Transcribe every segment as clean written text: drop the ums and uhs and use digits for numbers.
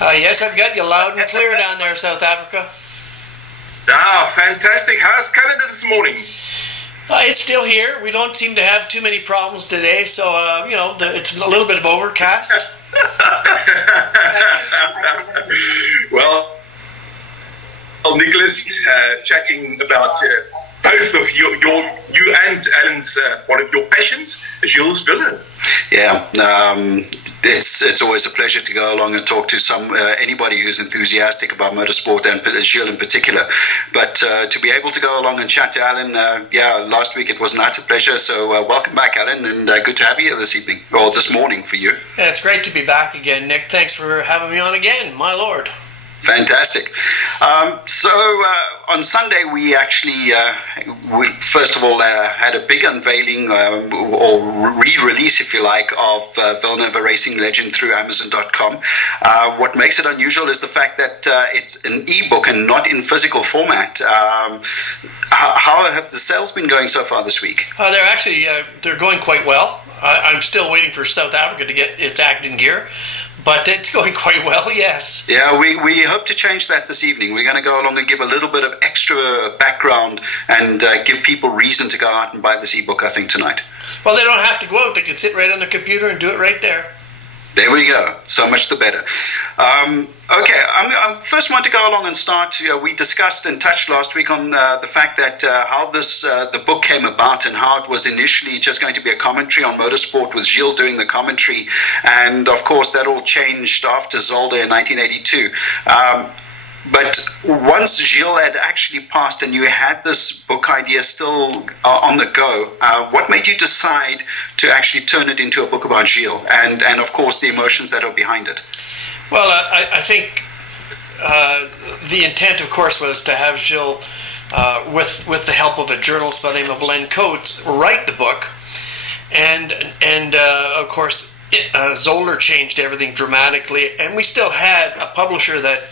Yes, I've got you loud and clear down there, South Africa. Ah, fantastic. How's Canada this morning? It's still here. We don't seem to have too many problems today, so, it's a little bit of overcast. Well, Nicholas, chatting about both of you and Allan's one of your passions, Gilles Villeneuve. Yeah, it's always a pleasure to go along and talk to anybody who's enthusiastic about motorsport, and Gilles in particular. But to be able to go along and chat to Allan, last week it was an utter pleasure. So welcome back, Allan, and good to have you here this evening, or this morning for you. Yeah, it's great to be back again, Nick. Thanks for having me on again, my lord. Fantastic. So on Sunday, we actually, first of all, had a big unveiling or re-release, if you like, of Villeneuve, a racing legend through Amazon.com. What makes it unusual is the fact that it's an ebook and not in physical format. How have the sales been going so far this week? They're going quite well. I'm still waiting for South Africa to get its act in gear. But it's going quite well, yes. Yeah, we hope to change that this evening. We're going to go along and give a little bit of extra background and give people reason to go out and buy this ebook, I think, tonight. Well, they don't have to go out. They can sit right on their computer and do it right there. There we go. So much the better. Okay, I first want to go along and start. We discussed and touched last week on the fact that how the book came about and how it was initially just going to be a commentary on motorsport with Gilles doing the commentary. And, of course, that all changed after Zolder in 1982. But once Gilles had actually passed and you had this book idea still on the go, what made you decide to actually turn it into a book about Gilles and of course, the emotions that are behind it? Well, I think the intent, of course, was to have Gilles, with the help of a journalist by the name of Len Coates, write the book. And of course, Zolder changed everything dramatically, and we still had a publisher that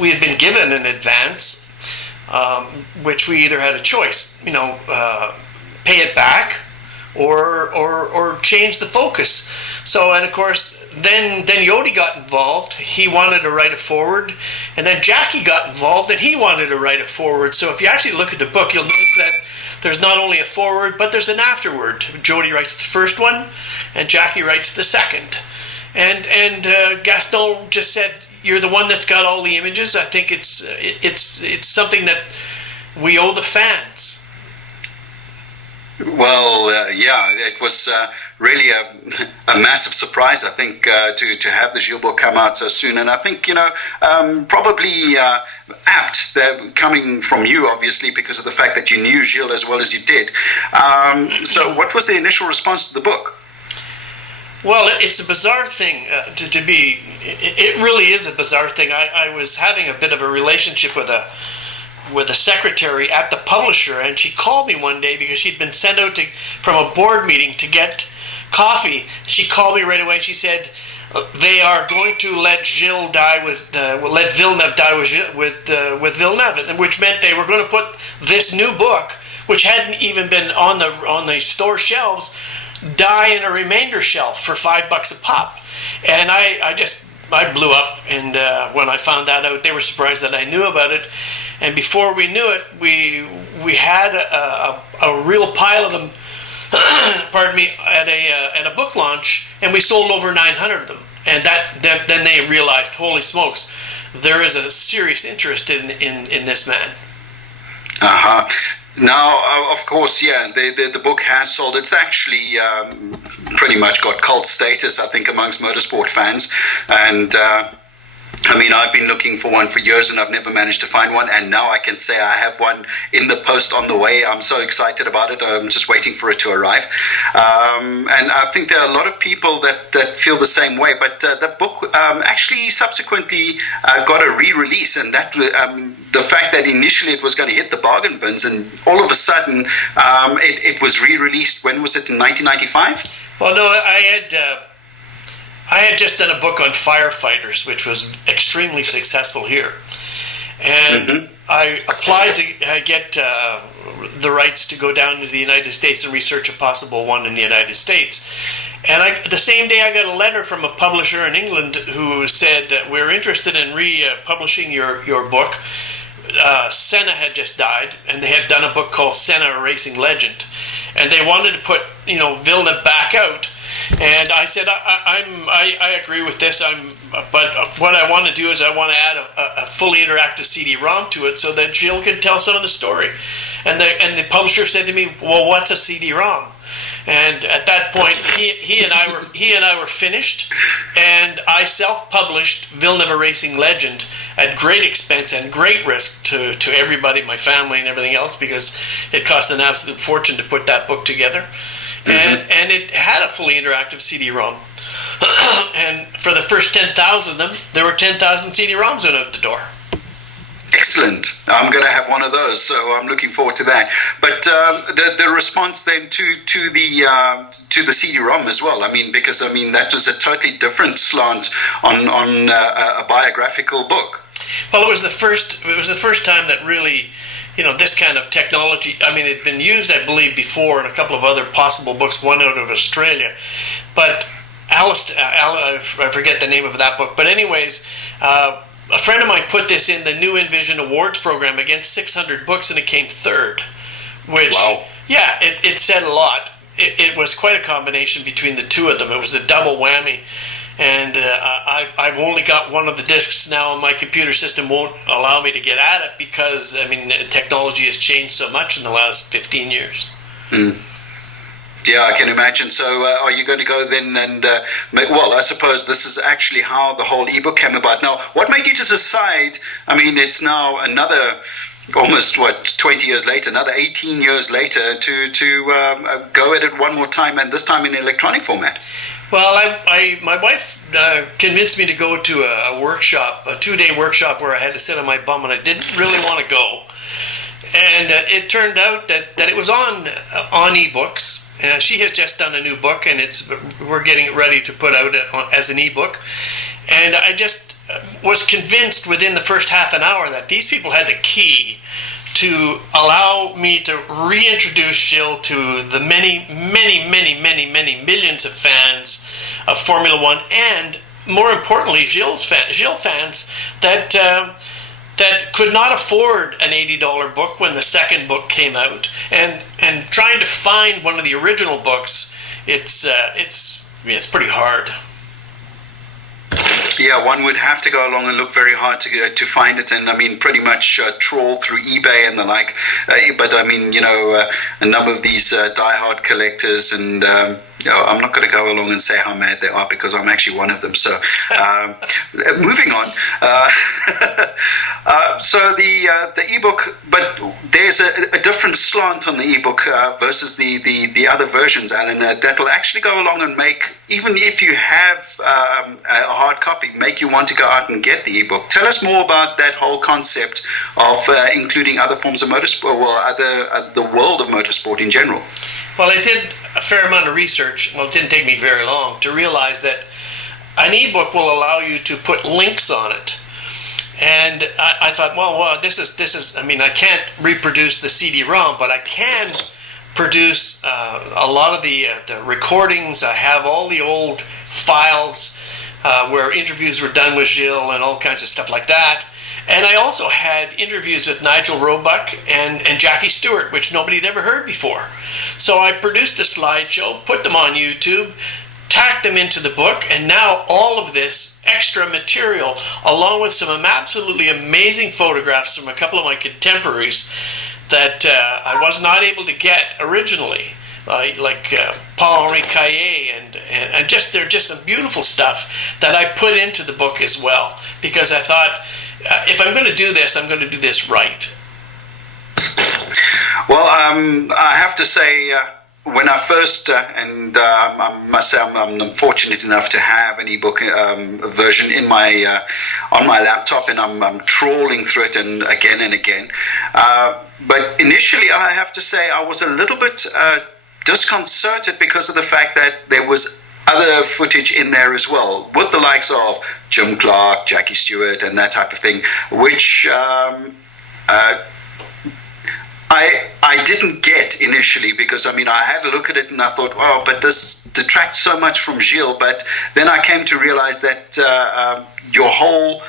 we had been given in advance, which we either had a choice, pay it back or change the focus. So, and of course, then Yodi got involved. He wanted to write a foreword, and then Jackie got involved, and he wanted to write a foreword. So if you actually look at the book, you'll notice that there's not only a foreword, but there's an afterword. Jody writes the first one, and Jackie writes the second. And Gaston just said, "You're the one that's got all the images." I think it's something that we owe the fans. Well, it was really a massive surprise, I think, to have the Gilles book come out so soon. And I think, probably apt, coming from you, obviously, because of the fact that you knew Gilles as well as you did. So what was the initial response to the book? Well, it's a bizarre thing to be. It really is a bizarre thing. I was having a bit of a relationship with a secretary at the publisher, and she called me one day because she'd been sent out from a board meeting to get coffee. She called me right away and she said they are going to let Villeneuve die with Villeneuve, which meant they were going to put this new book, which hadn't even been on the store shelves, die in a remainder shelf for $5 a pop. And I blew up, and when I found that out, they were surprised that I knew about it. And before we knew it, we had a real pile of them, pardon me, at a book launch, and we sold over 900 of them. And then they realized, holy smokes, there is a serious interest in this man. Uh-huh. Now, of course, the book has sold. It's actually pretty much got cult status, I think, amongst motorsport fans. And I've been looking for one for years and I've never managed to find one. And now I can say I have one in the post on the way. I'm so excited about it. I'm just waiting for it to arrive. And I think there are a lot of people that feel the same way. But the book actually subsequently got a re-release. And that the fact that initially it was going to hit the bargain bins and all of a sudden it was re-released. When was it? In 1995? Well, no, I had just done a book on firefighters, which was extremely successful here. And I applied to get the rights to go down to the United States and research a possible one in the United States. And the same day I got a letter from a publisher in England who said that we're interested in republishing your book. Senna had just died, and they had done a book called Senna, a Racing Legend, and they wanted to put Villeneuve back out. And I said, I agree with this. But what I want to do is I want to add a fully interactive CD-ROM to it so that Gilles could tell some of the story. And the publisher said to me, "Well, what's a CD-ROM?" And at that point, he and I were finished, and I self-published Villeneuve, a Racing Legend at great expense and great risk to everybody, my family and everything else, because it cost an absolute fortune to put that book together. And it had a fully interactive CD-ROM. And for the first 10,000 of them, there were 10,000 CD-ROMs went out the door. Excellent. I'm going to have one of those, so I'm looking forward to that. But the response then to the CD-ROM as well. Because that was a totally different slant on a biographical book. Well, it was the first time that really, this kind of technology. It had been used, I believe, before in a couple of other possible books, one out of Australia, but I forget the name of that book. But anyways. A friend of mine put this in the New Envision Awards program against 600 books, and it came third. Which, wow. Yeah, it said a lot. It was quite a combination between the two of them. It was a double whammy. And I've only got one of the discs now, and my computer system won't allow me to get at it because, technology has changed so much in the last 15 years. Mm. Yeah, I can imagine. So are you going to go then and, I suppose this is actually how the whole ebook came about. Now, what made you to decide, it's now another, almost 20 years later, another 18 years later to go at it one more time, and this time in electronic format? Well, my wife convinced me to go to a workshop, a 2-day workshop where I had to sit on my bum, and I didn't really want to go. And it turned out that it was on ebooks. She has just done a new book, and we're getting it ready to put out as an ebook. And I just was convinced within the first half an hour that these people had the key to allow me to reintroduce Gilles to the many, many, many, many, many millions of fans of Formula One, and more importantly, Gilles fans that could not afford an $80 book when the second book came out, and trying to find one of the original books, it's pretty hard. Yeah, one would have to go along and look very hard to find it, and pretty much trawl through eBay and the like. But a number of these diehard collectors, and I'm not going to go along and say how mad they are because I'm actually one of them. So, moving on. So the ebook, but there's a different slant on the ebook versus the other versions, Allan, that will actually go along and make, even if you have a hard copy, make you want to go out and get the ebook. Tell us more about that whole concept of including other forms of motorsport, the world of motorsport in general. Well, I did a fair amount of research. Well, it didn't take me very long to realize that an ebook will allow you to put links on it. And I thought, well, this is. I can't reproduce the CD-ROM, but I can produce a lot of the recordings. I have all the old files where interviews were done with Gilles and all kinds of stuff like that. And I also had interviews with Nigel Roebuck and Jackie Stewart, which nobody had ever heard before. So I produced a slideshow, put them on YouTube, tacked them into the book, and now all of this extra material, along with some absolutely amazing photographs from a couple of my contemporaries that I was not able to get originally, like Paul-Henri Caillet, and they're just some beautiful stuff that I put into the book as well, because I thought, if I'm going to do this, I'm going to do this right. Well, I have to say, when I first, I must say I'm fortunate enough to have an ebook version in my on my laptop, and I'm trawling through it and again. But initially, I have to say I was a little bit disconcerted because of the fact that there was other footage in there as well, with the likes of Jim Clark, Jackie Stewart, and that type of thing, which I didn't get initially, because I mean, I had a look at it and I thought, oh, but this detracts so much from Gilles. But then I came to realize that your whole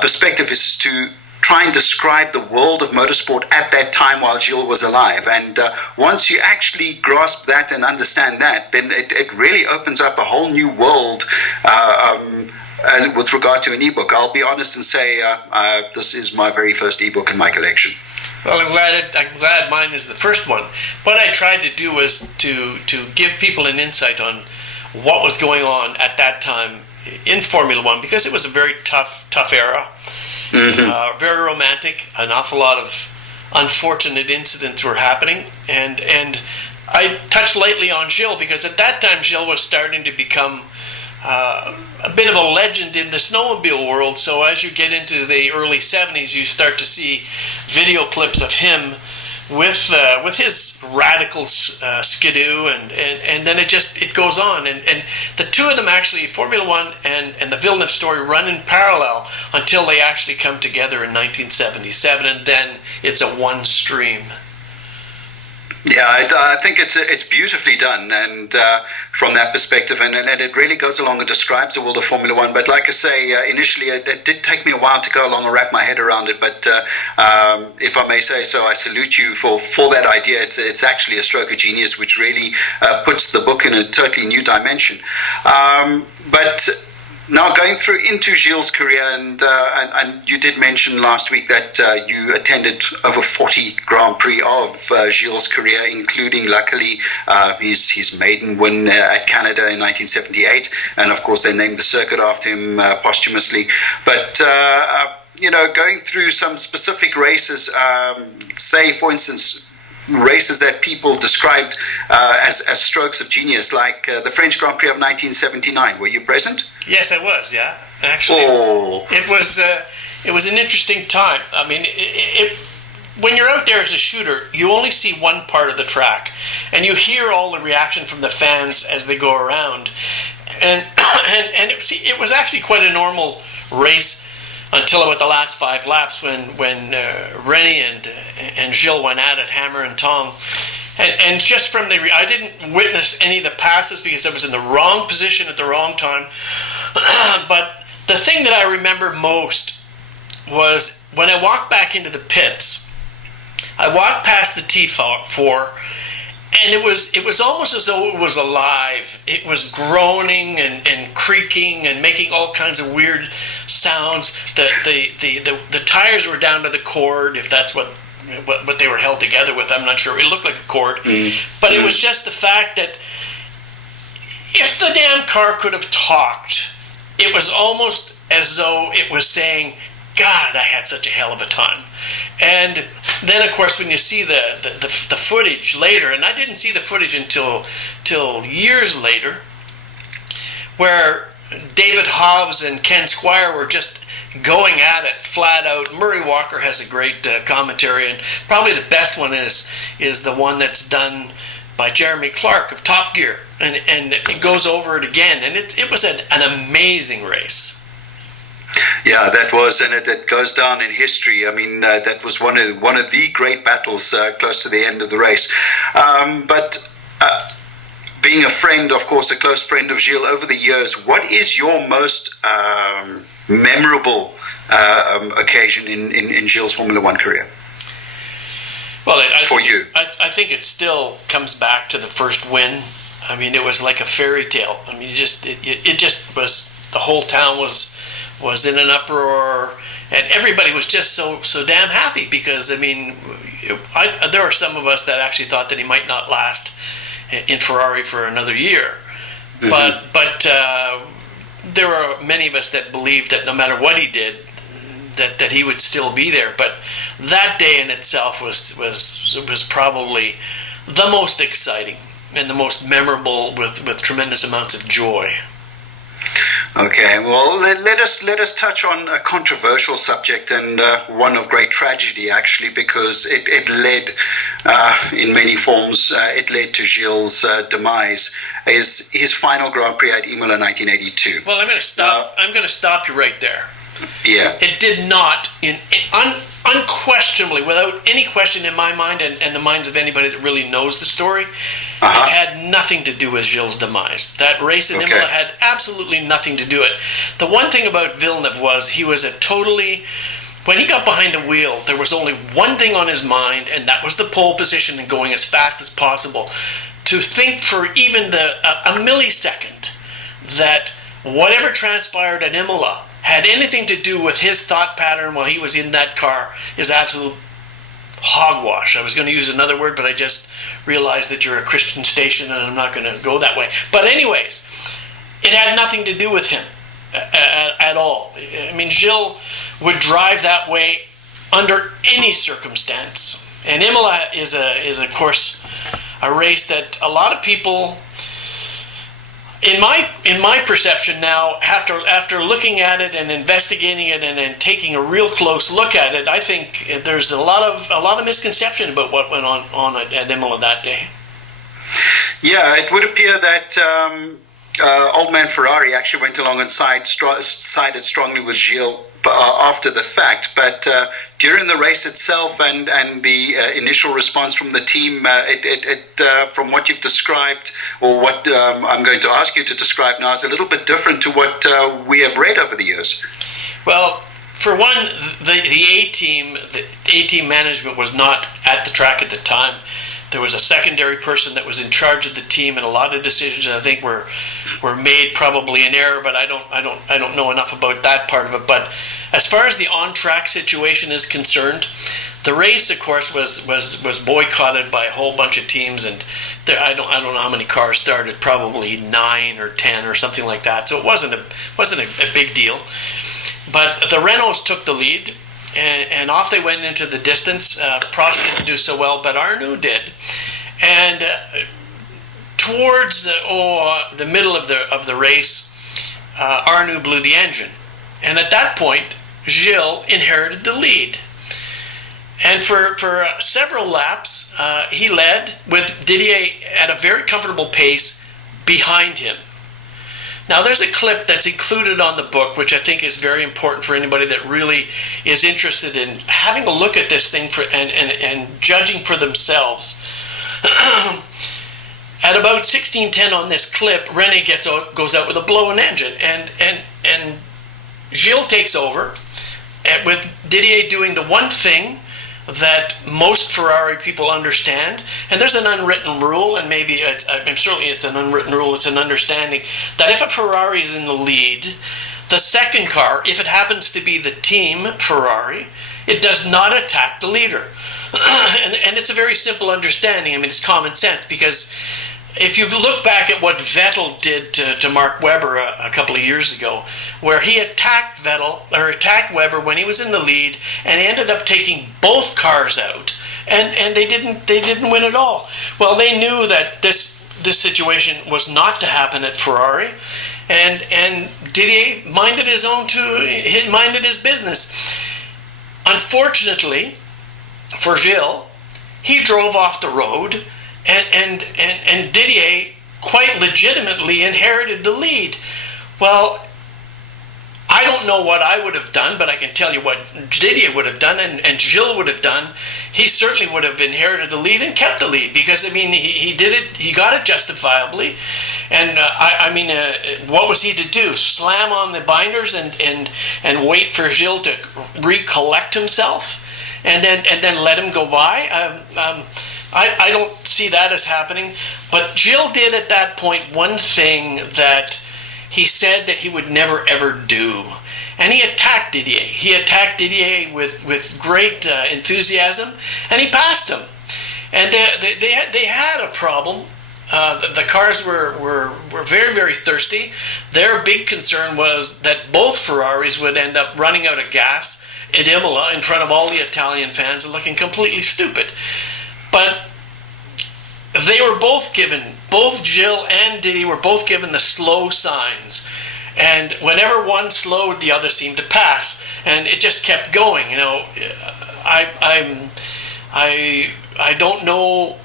perspective is to try and describe the world of motorsport at that time while Gilles was alive. And once you actually grasp that and understand that, then it really opens up a whole new world with regard to an ebook. I'll be honest and say this is my very first ebook in my collection. Well, I'm glad mine is the first one. What I tried to do was to give people an insight on what was going on at that time in Formula One, because it was a very tough era. Mm-hmm. Very romantic. An awful lot of unfortunate incidents were happening, and I touched lightly on Gilles because at that time Gilles was starting to become a bit of a legend in the snowmobile world. So as you get into the early 70s, you start to see video clips of him with his radical skidoo, and then it goes on, and the two of them actually, Formula One and the Villeneuve story, run in parallel until they actually come together in 1977, and then it's a one stream. Yeah, I think it's beautifully done, and from that perspective, and it really goes along and describes the world of Formula One. But like I say, initially it did take me a while to go along and wrap my head around it. But if I may say so, I salute you for that idea. It's actually a stroke of genius, which really puts the book in a totally new dimension. But now going through into Gilles' career, and you did mention last week that you attended over 40 Grand Prix of Gilles' career, including, luckily, his maiden win at Canada in 1978, and of course they named the circuit after him posthumously. But going through some specific races, say for instance, races that people described as strokes of genius, like the French Grand Prix of 1979. Were you present? Yes, I was. Yeah, actually, it was an interesting time. I mean, when you're out there as a shooter, you only see one part of the track, and you hear all the reaction from the fans as they go around, and it was actually quite a normal race until about the last 5 laps when Rennie and Gilles went at it hammer and tong. And just from I didn't witness any of the passes because I was in the wrong position at the wrong time. But the thing that I remember most was when I walked back into the pits, I walked past the T4, and it was almost as though it was alive. It was groaning and creaking and making all kinds of weird sounds. The tires were down to the cord, if that's what they were held together with. I'm not sure. It looked like a cord. But it was just the fact that if the damn car could have talked, it was almost as though it was saying, God, I had such a hell of a time. And then, of course, when you see the footage later, and I didn't see the footage until years later, where David Hobbs and Ken Squire were just going at it flat out. Murray Walker has a great commentary, and probably the best one is the one that's done by Jeremy Clark of Top Gear, and it goes over it again, and it was an amazing race. Yeah, that was, and it goes down in history. I mean, that was one of the great battles close to the end of the race. But being a friend, of course, a close friend of Gilles over the years, what is your most memorable occasion in Gilles' Formula One career? Well, I think it still comes back to the first win. I mean, it was like a fairy tale. I mean, it just was. The whole town was in an uproar, and everybody was just so damn happy because, I mean, there are some of us that actually thought that he might not last in Ferrari for another year. Mm-hmm. But there were many of us that believed that no matter what he did, that he would still be there. But that day in itself was probably the most exciting and the most memorable, with tremendous amounts of joy. Okay, well, let us touch on a controversial subject, and one of great tragedy, actually, because it led, in many forms, it led to Gilles' demise. Is his final Grand Prix at Imola 1982. Well, I'm going to stop you right there. Yeah. It did not, unquestionably, without any question in my mind and the minds of anybody that really knows the story, it had nothing to do with Gilles' demise. That race in Imola had absolutely nothing to do with it. The one thing about Villeneuve was he was when he got behind the wheel, there was only one thing on his mind, and that was the pole position and going as fast as possible. To think for even a millisecond that whatever transpired at Imola had anything to do with his thought pattern while he was in that car is absolute hogwash. I was going to use another word, but I just realized that you're a Christian station and I'm not going to go that way. But anyways, it had nothing to do with him at all. I mean, Gilles would drive that way under any circumstance. And Imola is of course a race that a lot of people, in my perception now, after looking at it and investigating it and taking a real close look at it, I think there's a lot of misconception about what went on at Imola that day. Yeah, it would appear that Old Man Ferrari actually went along and sided strongly with Gilles after the fact, but during the race itself and the initial response from the team, from what you've described, or what I'm going to ask you to describe now, is a little bit different to what we have read over the years. Well, for one, the A-team management was not at the track at the time. There was a secondary person that was in charge of the team, and a lot of decisions I think were made probably in error. But I don't know enough about that part of it. But as far as the on-track situation is concerned, the race, of course, was boycotted by a whole bunch of teams, and I don't know how many cars started, probably 9 or 10 or something like that. So it wasn't a big deal. But the Renaults took the lead. And off they went into the distance. Prost didn't do so well, but Arnoux did. And towards the middle of the race, Arnoux blew the engine. And at that point, Gilles inherited the lead. And for several laps, he led with Didier at a very comfortable pace behind him. Now, there's a clip that's included on the book, which I think is very important for anybody that really is interested in having a look at this thing and judging for themselves. At about 16:10 on this clip, René goes out with a blown engine, and Gilles takes over, with Didier doing the one thing that most Ferrari people understand, and there's an unwritten rule, and maybe certainly it's an unwritten rule, it's an understanding, that if a Ferrari is in the lead, the second car, if it happens to be the team Ferrari, it does not attack the leader. And it's a very simple understanding. I mean, it's common sense, because if you look back at what Vettel did to Mark Webber a couple of years ago, where he attacked Webber when he was in the lead, and ended up taking both cars out, and they didn't win at all. Well, they knew that this situation was not to happen at Ferrari, and Didier minded his business. Unfortunately for Gilles, he drove off the road. And Didier quite legitimately inherited the lead. Well, I don't know what I would have done, but I can tell you what Didier would have done and Gilles would have done. He certainly would have inherited the lead and kept the lead, because, I mean, he did it, he got it justifiably. And, what was he to do? Slam on the binders and wait for Gilles to recollect himself and then let him go by? I don't see that as happening, but Gilles did at that point one thing that he said that he would never ever do, and he attacked Didier. He attacked Didier with great enthusiasm, and he passed him. And they had a problem. The cars were very, very thirsty. Their big concern was that both Ferraris would end up running out of gas at Imola in front of all the Italian fans and looking completely stupid. But they were both Gilles and Didier were both given the slow signs. And whenever one slowed, the other seemed to pass. And it just kept going. You know, I don't know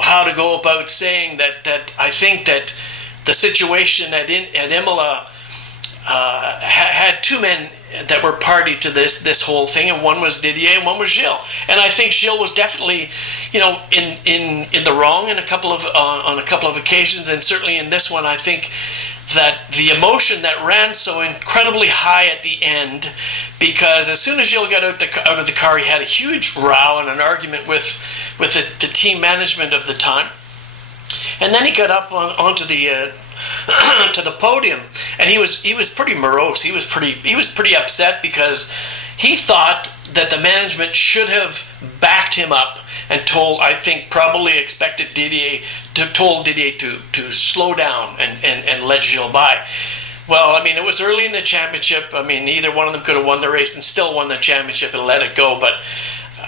how to go about saying that I think that the situation at Imola had two men that were party to this whole thing, and one was Didier and one was Gilles. And I think Gilles was definitely, in the wrong on a couple of occasions, and certainly in this one, I think that the emotion that ran so incredibly high at the end, because as soon as Gilles got out of the car, he had a huge row and an argument with the team management of the time, and then he got up onto the to the podium, and he was pretty morose. He was pretty upset because he thought that the management should have backed him up and probably expected Didier to slow down and let Gilles by. Well, I mean, it was early in the championship. I mean, either one of them could have won the race and still won the championship and let it go. But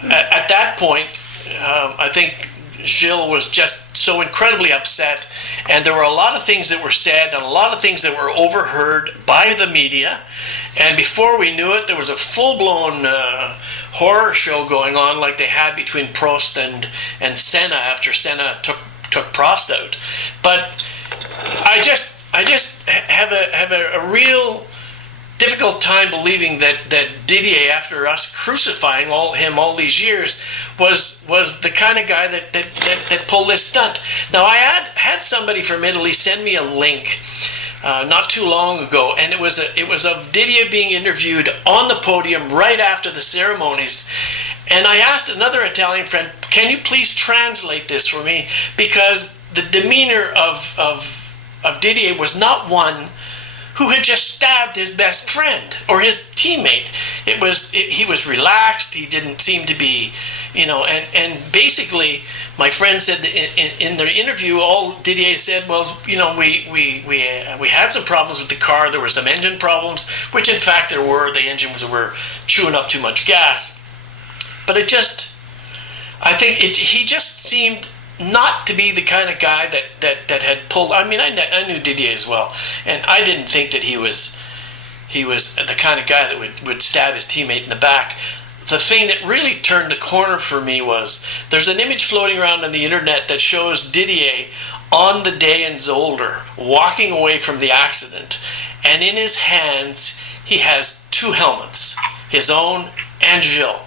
at that point, I think Gilles was just so incredibly upset, and there were a lot of things that were said and a lot of things that were overheard by the media, and before we knew it, there was a full-blown horror show going on like they had between Prost and Senna after Senna took Prost out. But I just have a real difficult time believing that Didier, after us crucifying him all these years, was the kind of guy that pulled this stunt. Now, I had somebody from Italy send me a link not too long ago, and it was of Didier being interviewed on the podium right after the ceremonies. And I asked another Italian friend, "Can you please translate this for me?" Because the demeanor of Didier was not one who had just stabbed his best friend or his teammate. He was relaxed. He didn't seem to be, and basically, my friend said that in the interview, all Didier said was, we had some problems with the car. There were some engine problems, which in fact there were. The engines were chewing up too much gas. But he just seemed not to be the kind of guy that had pulled. I mean, I knew Didier as well, and I didn't think that he was the kind of guy that would stab his teammate in the back. The thing that really turned the corner for me was there's an image floating around on the internet that shows Didier on the day in Zolder walking away from the accident, and in his hands he has two helmets, his own and Gilles,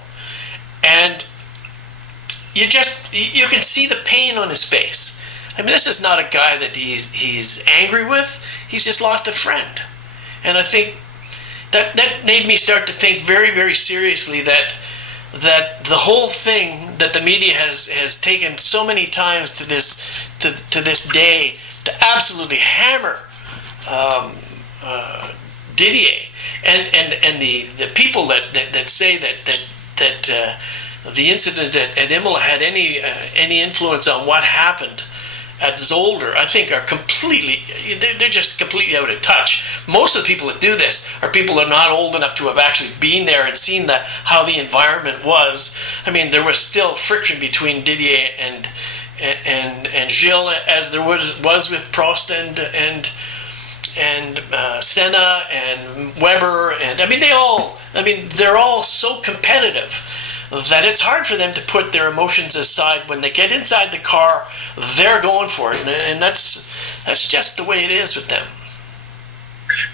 and you can see the pain on his face. I mean, this is not a guy that he's angry with. He's just lost a friend. And I think that made me start to think very, very seriously that the whole thing that the media has taken so many times to this day to absolutely hammer Didier and the people that say that the incident at Imola had any influence on what happened at Zolder, I think they're just completely out of touch. Most of the people that do this are people that are not old enough to have actually been there and seen how the environment was. I mean, there was still friction between Didier and Gilles, as there was with Prost and Senna and Weber, and they're all so competitive that it's hard for them to put their emotions aside. When they get inside the car, they're going for it, and that's just the way it is with them.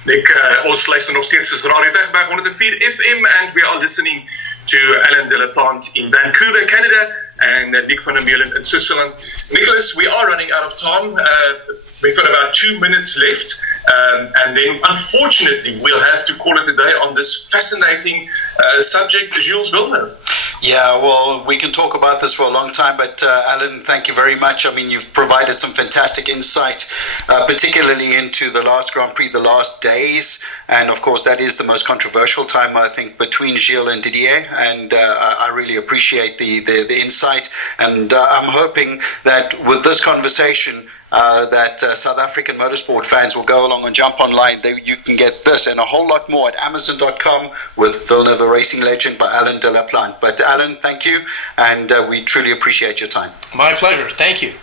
Nick, ons luister nog steeds is Radio Tygerberg 104 FM, and we are listening to Allan de la Plante in Vancouver, Canada, and Nick van der Meulen in Switzerland. Nicholas, we are running out of time. We've got about 2 minutes left. And then, unfortunately, we'll have to call it a day on this fascinating subject, Gilles Villeneuve. Yeah, well, we can talk about this for a long time, but Allan, thank you very much. I mean, you've provided some fantastic insight, particularly into the last Grand Prix, the last days, and of course, that is the most controversial time, I think, between Gilles and Didier, and I really appreciate the insight, and I'm hoping that with this conversation, that South African motorsport fans will go along and jump online. You can get this and a whole lot more at Amazon.com with Villeneuve, a Racing Legend by Allan de la Plante. But Allan, thank you, and we truly appreciate your time. My pleasure. Thank you.